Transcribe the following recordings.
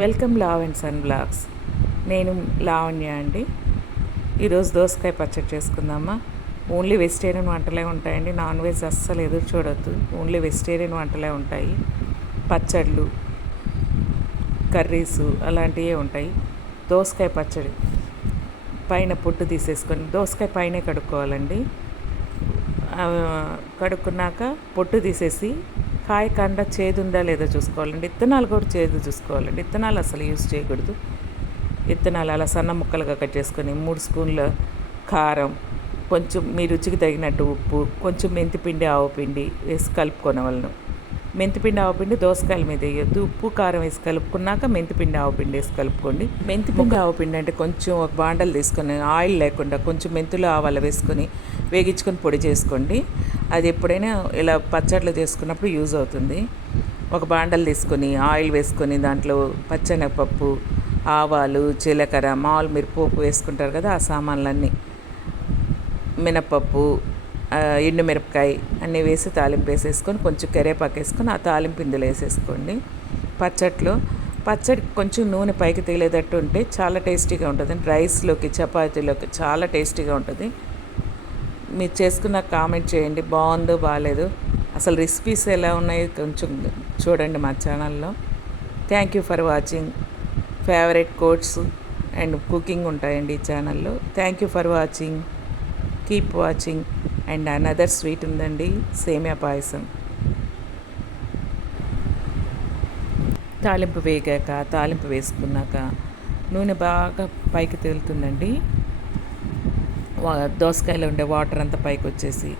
Welcome లావ్ and sun blogs. నేను లావణ్య అండి. ఈరోజు దోసకాయ పచ్చడి చేసుకుందామా. ఓన్లీ వెజిటేరియన్ వంటలే ఉంటాయండి. నాన్ వెజ్ అస్సలు ఎదురు చూడొద్దు. ఓన్లీ వెజిటేరియన్ వంటలే ఉంటాయి. పచ్చళ్ళు, కర్రీసు అలాంటివే ఉంటాయి. దోసకాయ పచ్చడి పైన పొట్టు తీసేసుకొని దోసకాయ పైనే కడుక్కోవాలండి. కడుక్కున్నాక పొట్టు తీసేసి కాయ కండ చేదు ఉందా లేదా చూసుకోవాలండి. విత్తనాలు కూడా చేదు చూసుకోవాలండి. విత్తనాలు అసలు యూజ్ చేయకూడదు. విత్తనాలు అలా సన్న ముక్కలుగా కట్ చేసుకొని 3 స్పూన్ల కారం, కొంచెం మీ రుచికి తగినట్టు ఉప్పు, కొంచెం మెంతిపిండి ఆవపిండి వేసి కలుపుకోనవలను. మెంతిపిండి ఆవపిండి దోసకాయల మీద వేయొద్దు. ఉప్పు కారం వేసి కలుపుకున్నాక మెంతిపిండి ఆవపిండి వేసి కలుపుకోండి. మెంతిపిండి ఆవపిండి అంటే కొంచెం ఒక బాండలు తీసుకొని ఆయిల్ లేకుండా కొంచెం మెంతులు ఆవాలు వేసుకొని వేగించుకొని పొడి చేసుకోండి. అది ఎప్పుడైనా ఇలా పచ్చళ్ళు చేసుకున్నప్పుడు యూజ్ అవుతుంది. ఒక బాండలు తీసుకొని ఆయిల్ వేసుకొని దాంట్లో పచ్చెనగపప్పు, ఆవాలు, జీలకర్ర, మామూలు మీరు పోపు వేసుకుంటారు కదా, ఆ సామాన్లన్నీ మినపప్పు, ఎండుమిరపకాయ అన్నీ వేసి తాలింపు వేసేసుకొని కొంచెం కరివేపాకు వేసుకొని ఆ తాలింపు ఇందులో వేసేసుకోండి. పచ్చడి కొంచెం నూనె పైకి తేలేటట్టు ఉంటే చాలా టేస్టీగా ఉంటుంది. రైస్లోకి, చపాతీలోకి చాలా టేస్టీగా ఉంటుంది. మీరు చేసుకున్న కామెంట్ చేయండి, బాగుందో బాగాలేదు. అసలు రెసిపీస్ ఎలా ఉన్నాయో కొంచెం చూడండి మా ఛానల్లో. Thank you for watching. Favourite quotes and cooking ఉంటాయండి ఈ ఛానల్లో. Thank you for watching. Keep watching. And another sweet ఉందండి, సేమియా పాయసం. తాలింపు వేసుకున్నాక నూనె బాగా పైకి తేలుతుందండి. దోసకాయలో ఉండే వాటర్ అంతా పైకి వచ్చేసి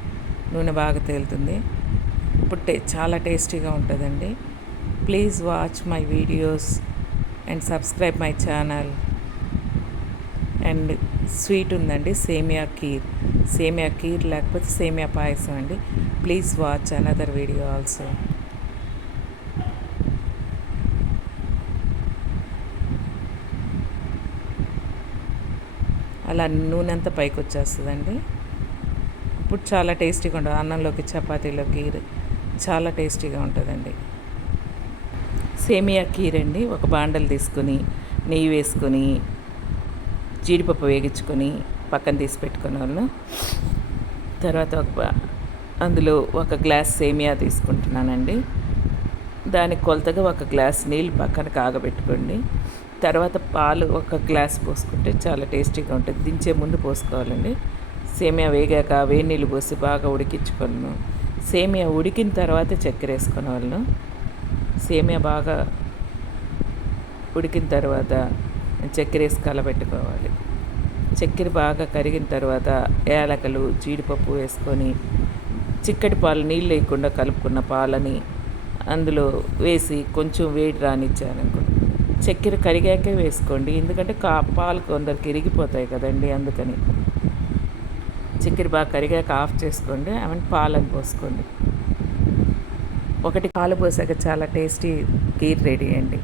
నూనె బాగా తేలుతుంది. ఇప్పుడు చాలా టేస్టీగా ఉంటుందండి. Please watch my videos and subscribe my channel. And sweet ఉందండి, సేమియా కీర్ లేకపోతే సేమియా పాయసం అండి. Please watch another video also. అలా నూనె అంతా పైకి వచ్చేస్తుందండి. ఇప్పుడు చాలా టేస్టీగా ఉంటుంది. అన్నంలోకి, చపాతీలోకి చాలా టేస్టీగా ఉంటుందండి. సేమియా కీర్ అండి. ఒక బాండలు తీసుకొని నెయ్యి వేసుకొని జీడిపప్పు వేగించుకొని పక్కన తీసి పెట్టుకునే వాళ్ళు. తర్వాత అందులో 1 గ్లాస్ సేమియా తీసుకుంటున్నానండి. దానికి కొలతగా 1 గ్లాస్ నీళ్ళు పక్కన కాగబెట్టుకోండి. తర్వాత పాలు 1 గ్లాస్ పోసుకుంటే చాలా టేస్టీగా ఉంటుంది. దించే ముందు పోసుకోవాలండి. సేమియా వేగాక వేడి నీళ్ళు పోసి బాగా ఉడికించుకోను. సేమియా ఉడికిన తర్వాత చక్కెర వేసుకునే వాళ్ళను. సేమియా బాగా ఉడికిన తర్వాత చక్కెర వేసి కలబెట్టుకోవాలి. చక్కెర బాగా కరిగిన తర్వాత యాలకులు, జీడిపప్పు వేసుకొని చిక్కటి పాలు, నీళ్ళు వేయకుండా కలుపుకున్న పాలని అందులో వేసి కొంచెం వేడి రానిచ్చారనుకోండి. చక్కెర కరిగాకే వేసుకోండి, ఎందుకంటే పాలు కొందరికి ఇరిగిపోతాయి కదండి, అందుకని. చక్కెర బాగా కరిగాక ఆఫ్ చేసుకోండి. పాలను పోసుకోండి. 1 పాలు పోసాక చాలా టేస్టీ కీర్ రెడీ అండి.